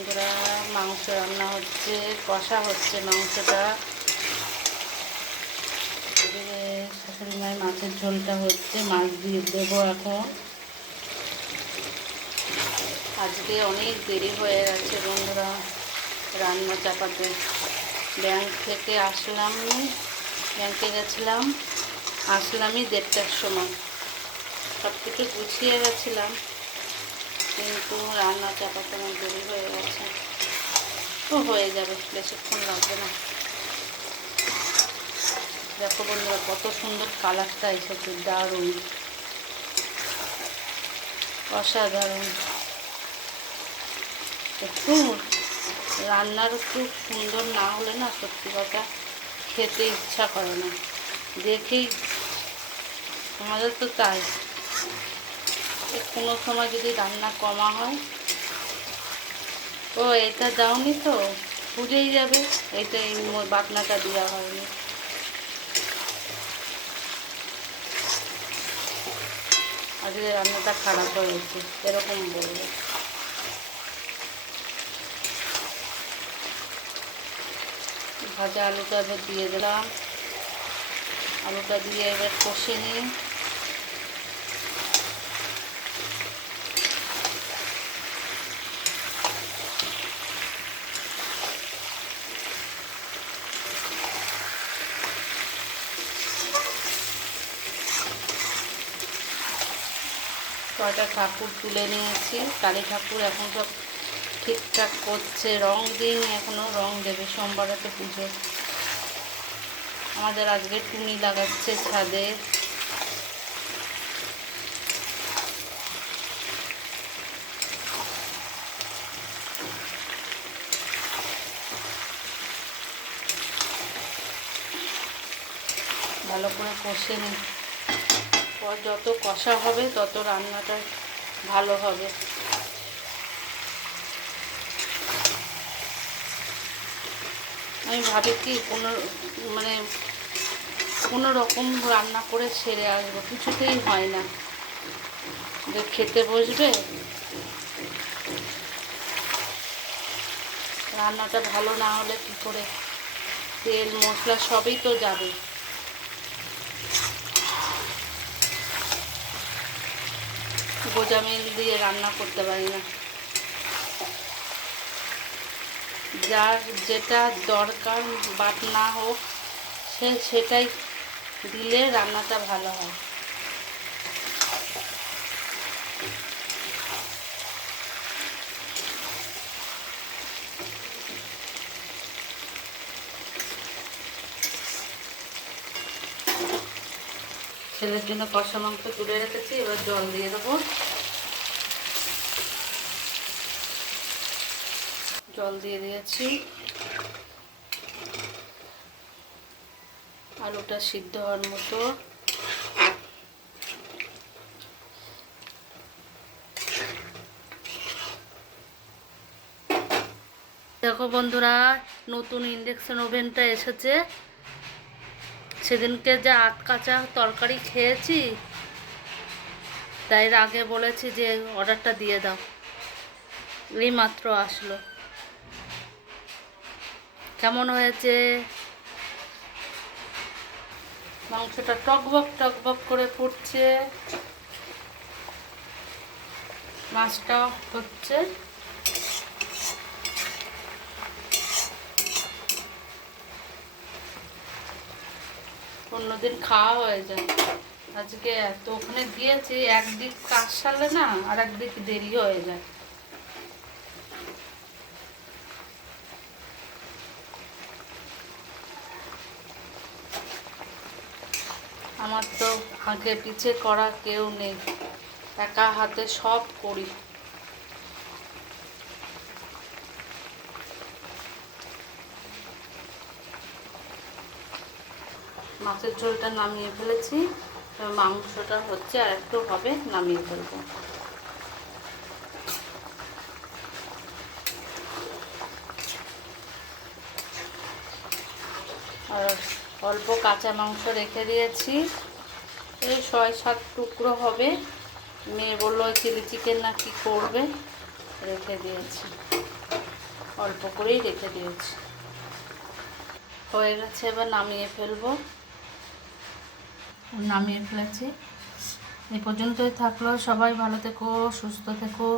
বন্ধুরা, মাংস রান্না হচ্ছে, কষা হচ্ছে মাংসটা। এদিকে শাশুড়ি মায়ের মাছের ঝোলটা হচ্ছে, মাছ দিয়ে দেবো এখন। আজকে অনেক দেরি হয়ে গেছে বন্ধুরা রান্না চাপাতে। ব্যাংক থেকে ব্যাংকে গেছিলাম, আসলামই 1:30টার সময়। সব কিছু গুছিয়ে গেছিলাম, কিন্তু রান্না চাপাতে আমার দেরি হয়ে গেছে। তো হয়ে যাবে, বেশিক্ষণ লাগবে না। দেখো বন্ধুরা, কত সুন্দর কালারটা এসেছে, দারুণ, অসাধারণ। একটু রান্নার একটু সুন্দর না হলে না, সত্যি কথা খেতে ইচ্ছা করে না। দেখেই আমাদের তো তাই, কোনো সময় যদি রান্না কমা হয়, ও এটা দাওনি তো বুঝেই যাবে এটা এই বাটনাটা দেওয়া হয়নি। আজকে রান্নাটা খারাপ হয়েছে এরকম বলবে। ভাজা আলুটা এবার দিয়ে দিলাম, আলুটা দিয়ে এবার কষে নিই। কয়টা ঠাকুর তুলে নিয়েছি, কালী ঠাকুর এখন সব ঠিকঠাক করছে, রং দিইনি এখনও, রং দেবে সোমবারে তো পুজো। আমাদের আজকে টুনি লাগাচ্ছে ছাদে। ভালো করে কষে নিই, পর যত কষা হবে তত রান্নাটা ভালো হবে। আমি ভাবি কি কোনো রকম রান্না করে সেরে আসবো, কিছুতেই হয় না। যে খেতে বসবে, রান্নাটা ভালো না হলে কী করে, তেল মশলা সবই তো যাবে। গোজামিল দিয়ে রান্না করতে পারি না। যার যেটা দরকার বাটনা হোক, সেটাই দিলে রান্নাটা ভালো হয়। ছেলের জন্য কষা মাংস তুলে রেখেছি, এবার জল দিয়ে দেবো। জল দিয়ে দিয়েছি, আলুটা সিদ্ধ হওয়ার মতো। দেখো বন্ধুরা, নতুন ইন্ডাকশন ওভেনটা এসেছে। সেদিনকে যা আধকাচা তরকারি খেয়েছি, তাই আগে বলেছি যে অর্ডারটা দিয়ে দাও, এই মাত্র আসলো। কেমন হয়েছে মাংসটা? টকবক টকবক করে ফুটছে, মাছটা হচ্ছে। অন্যদিন খাওয়া হয়ে যায়, আজকে এত ওখানে গিয়েছি, একদিক কাজ সারলে না আর একদিক দেরি হয়ে যায়। আমার তো আগে পিছে করা কেউ নেই, একা হাতে সব করি। মাছের ঝোলটা নামিয়ে ফেলেছি, মাংসটা হচ্ছে, আর একটু হবে, নামিয়ে ফেলবো। আর অল্প কাঁচা মাংস রেখে দিয়েছি, এই 6-7 টুকরো হবে। মেয়ে বললো চিলি চিকেন না কি করবে, রেখে দিয়েছি। অল্প করেই রেখে দিয়েছি। হয়ে গেছে, এবার নামিয়ে ফেলবো। নামিয়ে ফেলেছি। এই পর্যন্তই থাকলো। সবাই ভালো থেকো, সুস্থ থেকো।